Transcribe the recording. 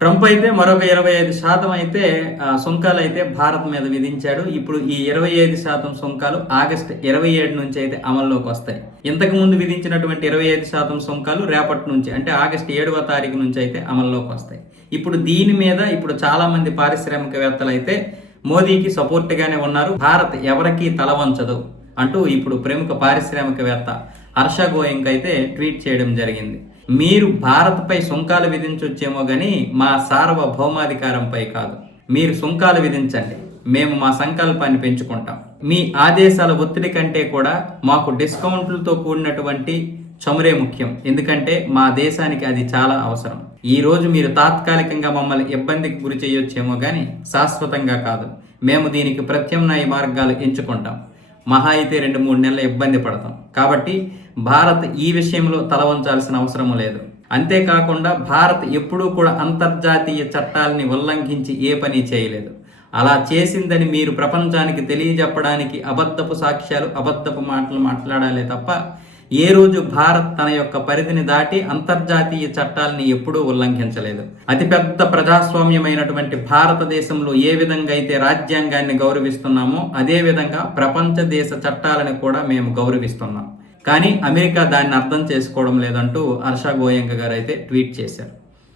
Trump అయితే మరొక ఇరవై ఐదు శాతం అయితే సుంకాలు అయితే భారత్ మీద విధించాడు. ఇప్పుడు ఈ ఇరవై ఐదు శాతం సుంకాలు ఆగస్టు ఇరవై ఏడు నుంచి అయితే అమల్లోకి వస్తాయి. ఇంతకు ముందు విధించినటువంటి ఇరవై ఐదు శాతం సుంకాలు రేపటి నుంచి అంటే ఆగస్టు ఏడవ తారీఖు నుంచి అయితే అమల్లోకి వస్తాయి. ఇప్పుడు దీని మీద ఇప్పుడు చాలా మంది పారిశ్రామికవేత్తలు అయితే మోదీకి సపోర్ట్ గానే ఉన్నారు. భారత్ ఎవరికీ తల వంచదు అంటూ ఇప్పుడు ప్రముఖ పారిశ్రామికవేత్త హర్ష గోయంక్ అయితే ట్వీట్ చేయడం జరిగింది. మీరు భారత్పై సుంకాలు విధించొచ్చేమో కానీ మా సార్వభౌమాధికారంపై కాదు. మీరు సుంకాలు విధించండి. మేము మా సంకల్పాన్ని పెంచుకుంటాం. మీ ఆదేశాల ఒత్తిడి కంటే కూడా మాకు డిస్కౌంట్లతో కూడినటువంటి చమురే ముఖ్యం. ఎందుకంటే మా దేశానికి అది చాలా అవసరం. ఈ రోజు మీరు తాత్కాలికంగా మమ్మల్ని ఇబ్బందికి గురి చేయొచ్చేమో కానీ శాశ్వతంగా కాదు. మేము దీనికి ప్రత్యామ్నాయ మార్గాలు ఎంచుకుంటాం. మహా అయితే రెండు మూడు నెలల ఇబ్బంది పడతాం. కాబట్టి భారత్ ఈ విషయంలో తల వంచాల్సిన అవసరం లేదు. అంతేకాకుండా భారత్ ఎప్పుడూ కూడా అంతర్జాతీయ చట్టాలని ఉల్లంఘించి ఏ పని చేయలేదు. అలా చేసిందని మీరు ప్రపంచానికి తెలియజెప్పడానికి అబద్ధపు సాక్ష్యాలు అబద్ధపు మాటలు మాట్లాడాలి తప్ప ఏ రోజు భారత్ తన యొక్క పరిధిని దాటి అంతర్జాతీయ చట్టాలని ఎప్పుడూ ఉల్లంఘించలేదు. అతిపెద్ద ప్రజాస్వామ్యమైనటువంటి భారతదేశంలో ఏ విధంగా అయితే రాజ్యాంగాన్ని గౌరవిస్తున్నామో అదే విధంగా ప్రపంచ దేశ చట్టాలను కూడా మేము గౌరవిస్తున్నాం. కానీ అమెరికా దాన్ని అర్థం చేసుకోవడం లేదంటూ హర్ష గోయంక గారు అయితే ట్వీట్ చేశారు.